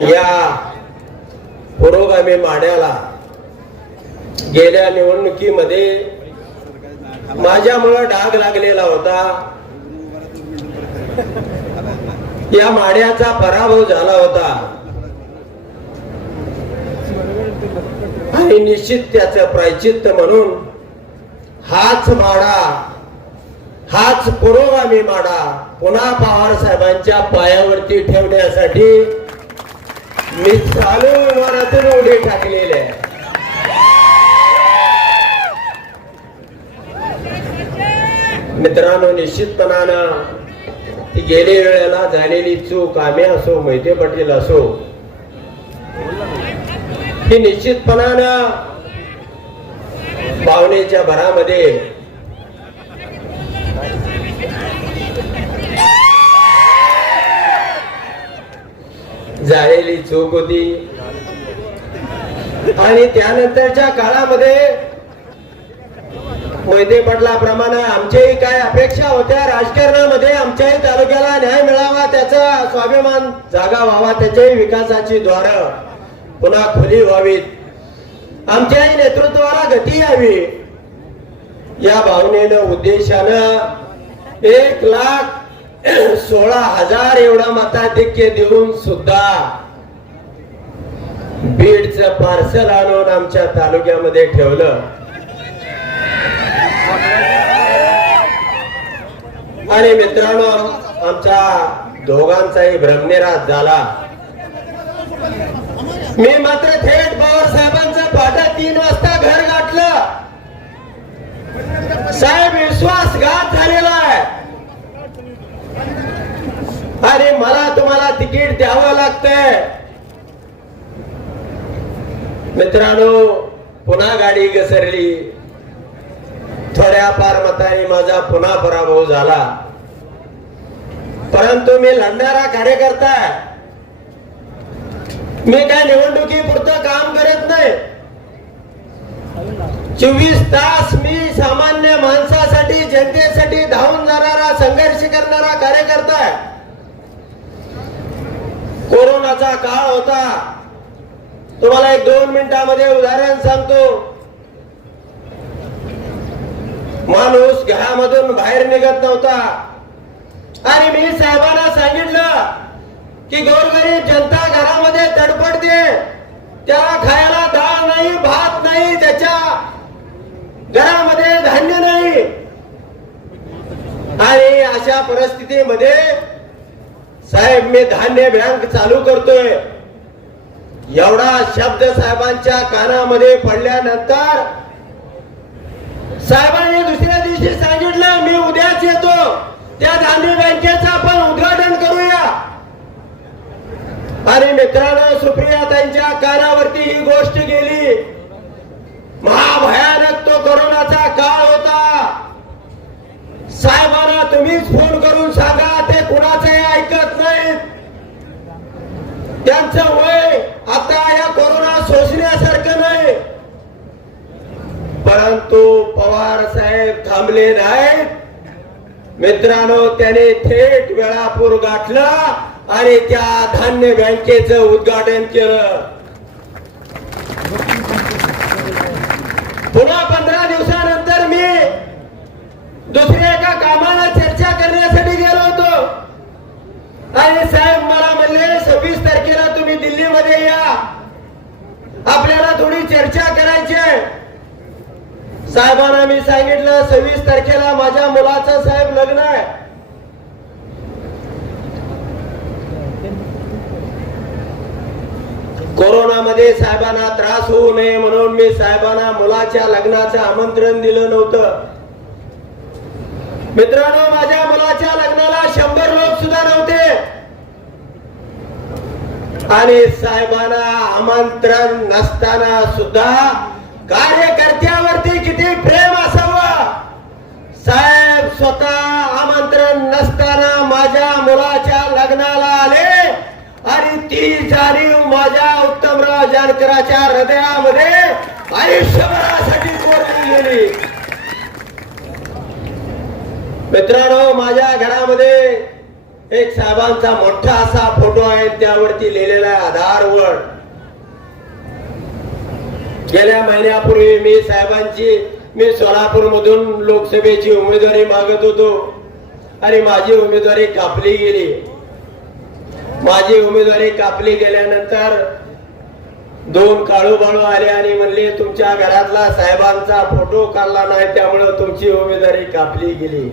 या पुरोगामी माड्याला गेल्या निवडणुकीमध्ये माझ्यामुळं डाग लागलेला होता. या माड्याचा पराभव झाला होता. आणि निश्चित त्याचं प्रायचित्त म्हणून हाच माडा हाच पुरोगामी माडा पुन्हा पवार साहेबांच्या पायावरती ठेवण्यासाठी मी चालू इमारतीन उडी टाकलेले आहे. मित्रांनो निश्चितपणानं ती गेल्या वेळेला झालेली चूक आम्ही असो मोहिते पाटील असो ही निश्चितपणानं भावनेच्या भरामध्ये झालेली चूक होती. आणि त्यानंतरच्या काळामध्ये मोहिते पाटलाप्रमाणे आमच्याही काय अपेक्षा होत्या राजकारणामध्ये आमच्याही तालुक्याला न्याय मिळावा त्याचा स्वाभिमान जागा व्हावा त्याच्याही विकासाची द्वार पुन्हा खुली व्हावीत. आमच्याही नेतृत्वाला गती यावी. या भावनेनं उद्देशानं एक लाख सोळा हजार एवढा मताधिक्य देऊन सुद्धा बीडच पार्सल आणून आमच्या तालुक्यामध्ये ठेवलं. आणि मित्रांनो आमच्या दोघांचाही भ्रमनिराश झाला. मी मात्र थेट पवार साहेबांचं पाटा तीन वाजता घर गाठलं. साहेब विश्वासघात झालेला आहे आणि मला तुम्हाला तिकीट द्यावं लागतंय. मित्रांनो पुन्हा गाडी घसरली. थोड्या फार मताने माझा पुन्हा पराभव झाला. परंतु मी लढणारा कार्यकर्ता मी काय निवडणुकीपुरतं काम करत नाही. चोवीस तास मी सामान्य माणसासाठी जनतेसाठी धावून जाणारा संघर्ष करणारा कार्यकर्ता आहे. कोरोनाचा काळ होता. तुम्हाला एक दोन मिनिटामध्ये उदाहरण सांगतो. माणूस घरामधून बाहेर निघत नव्हता. आणि मी साहेबांना सांगितलं की गोरगरीब जनता घरामध्ये तडपडते त्याला खायला डाळ नाही भात नाही त्याच्या घरामध्ये धान्य नाही. आणि अशा परिस्थितीमध्ये साहेब मी धान्य बँक चालू करतोय. एवढा शब्द साहेबांच्या कानामध्ये पडल्यानंतर साहेबांनी दुसऱ्या दिवशी सांगितलं मी उद्याच येतो. त्या धान्य बँकेचं आपण उद्घाटन करूया. आणि मित्रांनो सुप्रिया त्यांच्या कानावरती ही गोष्ट गेली. महाभयानक तो कोरोनाचा काळ होता साहेबांना तुम्हीच फोन करून सांगा ते कुणाचंही ऐकत नाहीत त्यांचं वय आता या कोरोना सोसण्यासारखं नाही परंतु पवार साहेब थांबले नाहीत. मित्रांनो त्याने थेट वेळापूर गाठला आणि त्या धान्य बँकेचं उद्घाटन केलं. पुन्हा पंधरा दिवसानंतर मी दुसऱ्या एका कामाला चर्चा करण्यासाठी गेलो होतो. आणि साहेब मला म्हणले सव्वीस तारखेला तुम्ही दिल्लीमध्ये या. आपल्याला थोडी चर्चा करायची आहे. साहेबांना मी सांगितलं सव्वीस तारखेला माझ्या मुलाचं साहेब लग्न आहे. कोरोनामध्ये साहेबांना त्रास होऊ नये म्हणून मी साहेबांना मुलाच्या लग्नाचं आमंत्रण दिलं नव्हतं. मित्रांनो माझ्या मुलाच्या लग्नाला शंभर लोक सुद्धा नव्हते. आणि साहेबांना आमंत्रण नसताना सुद्धा कार्यकर्त्यावर किती प्रेम असावं? साहेब स्वतः आमंत्रण नसताना माझ्या मुलाच्या लग्नाला आले आणि ती जाणीव माझ्या उत्तमराव जानकराच्या हृदयामध्ये आयुष्यभरासाठी कोरली गेली. मित्रांनो माझ्या घरामध्ये एक साहेबांचा मोठा असा फोटो आहे त्यावरती लिहिलेला आहे आधारवड गेल्या महिन्यापूर्वी मी साहेबांची मी सोलापूर मधून लोकसभेची उमेदवारी मागत होतो. आणि माझी उमेदवारी कापली गेली. माझी उमेदवारी कापली गेल्यानंतर दोन काळू बाळू आले आणि म्हणले तुमच्या घरातला साहेबांचा फोटो काढला नाही त्यामुळे तुमची उमेदवारी कापली गेली.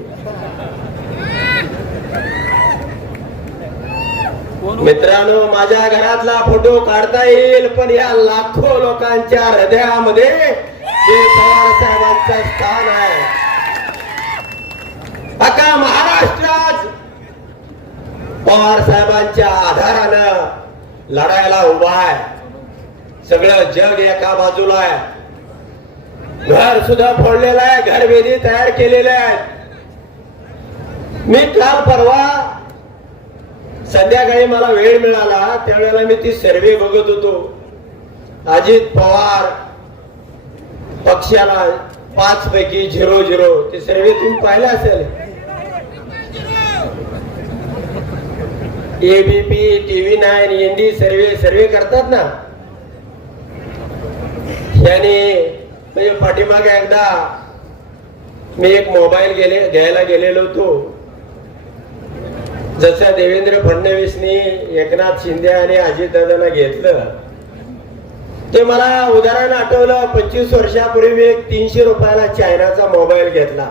मित्रांनो माझ्या घरातला फोटो काढता येईल पण या लाखो लोकांच्या हृदयामध्ये पवार साहेबांचं स्थान आहे. अका महाराष्ट्रात पवार साहेबांच्या आधारानं लढायला उभा आहे. सगळं जग एका बाजूला आहे. घर सुद्धा फोडलेलं आहे घर वेदी तयार केलेले आहेत. मी काल परवा संध्याकाळी मला वेळ मिळाला त्यावेळेला मी ती सर्वे बघत होतो. अजित पवार पक्षाला पाच पैकी झिरो झिरो. ते सर्वे तुम्ही पाहिलं असेल? ABP TV nine ND survey survey करतात ना? याने म्हणजे पाठीमागे एकदा मी एक मोबाईल गेले घ्यायला गेलेलो होतो. जसं देवेंद्र फडणवीसनी एकनाथ शिंदे आणि अजितदादांना घेतलं ते मला उदाहरण आठवलं. पंचवीस वर्षापूर्वी मी एक तीनशे रुपयाला चायनाचा मोबाईल घेतला.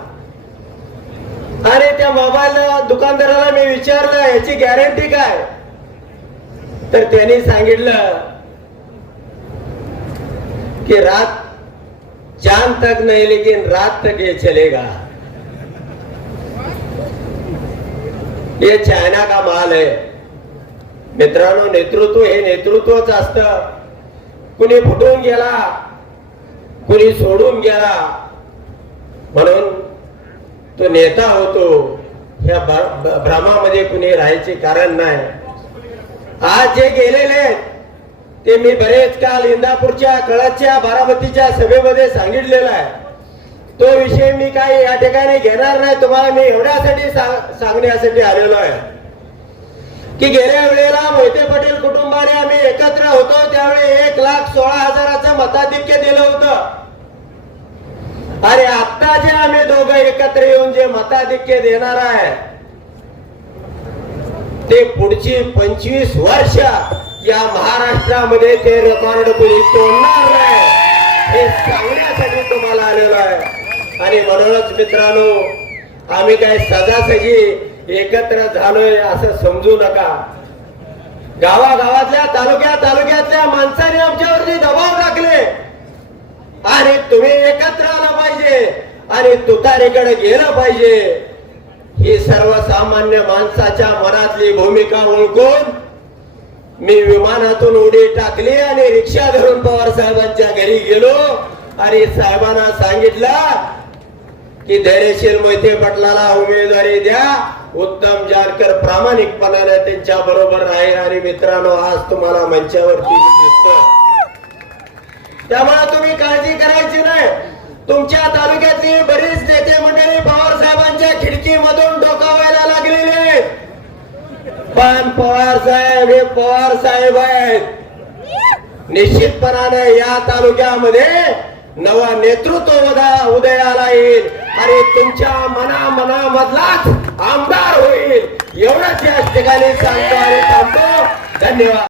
आणि त्या मोबाईल दुकानदाराला मी विचारलं याची गॅरंटी काय? तर त्यांनी सांगितलं कि रात चांद तक नाही लेकिन रात तक ये चलेगा. ये चायना का माल आहे मित्रांनो नेतृत्व हे नेतृत्वच असत. कुणी फुटून गेला कुणी सोडून गेला म्हणून तो नेता होतो. ह्या भ्रमामध्ये कुणी राहायचे कारण नाही. आज जे गेलेले ते मी बरेच काल इंदापूरच्या कळाच्या बारामतीच्या सभेमध्ये सांगितलेलं आहे. तो विषय मी काही या ठिकाणी घेणार नाही. तुम्हाला मी एवढ्यासाठी सांगण्यासाठी आलेलो आहे. की गेल्या वेळेला मोहिते पाटील कुटुंबाने आम्ही एकत्र होतो. त्यावेळी एक लाख सोळा हजाराचं मताधिक्य दिलं होतं. आणि आता जे आम्ही दोघं एकत्र येऊन जे मताधिक्य देणार आहे ते पुढची पंचवीस वर्ष या महाराष्ट्रामध्ये ते रेकॉर्ड कोणी तोडणार नाही हे सांगण्यासाठी तुम्हाला आलेलो आहे. आणि म्हणूनच मित्रांनो आम्ही काय सजासजी एकत्र झालोय असं समजू नका. गावागावातल्या तालुक्या तालुक्यातल्या माणसाने आमच्यावरती दबाव टाकले. आणि तुम्ही एकत्र आलं पाहिजे आणि तुतारीकडे गेलं पाहिजे. ही सर्वसामान्य माणसाच्या मनातली भूमिका ओळखून मी विमानातून उडी टाकली आणि रिक्षा धरून पवार साहेबांच्या घरी गेलो. आणि साहेबांना सांगितलं की धैर्यशील मोहिते पटलाला उमेदवारी द्या. उत्तम जानकर प्रामाणिकपणाने त्यांच्या बरोबर राहील. आणि मित्रांनो आज तुम्हाला मंचावरती दिसतो त्यामुळे तुम्ही काळजी करायची नाही. तुमच्या तालुक्यातली बरीच नेते मंडळी पवार साहेबांच्या खिडकीमधून डोकावायला लागलेले पण पवार साहेब हे पवार साहेब आहेत. निश्चितपणाने या तालुक्यामध्ये नवा नेतृत्व उदा- उदयाला येईल आणि तुमच्या मना मनामधलाच आमदार होईल. एवढंच या ठिकाणी सांगतो आणि थांबतो. धन्यवाद.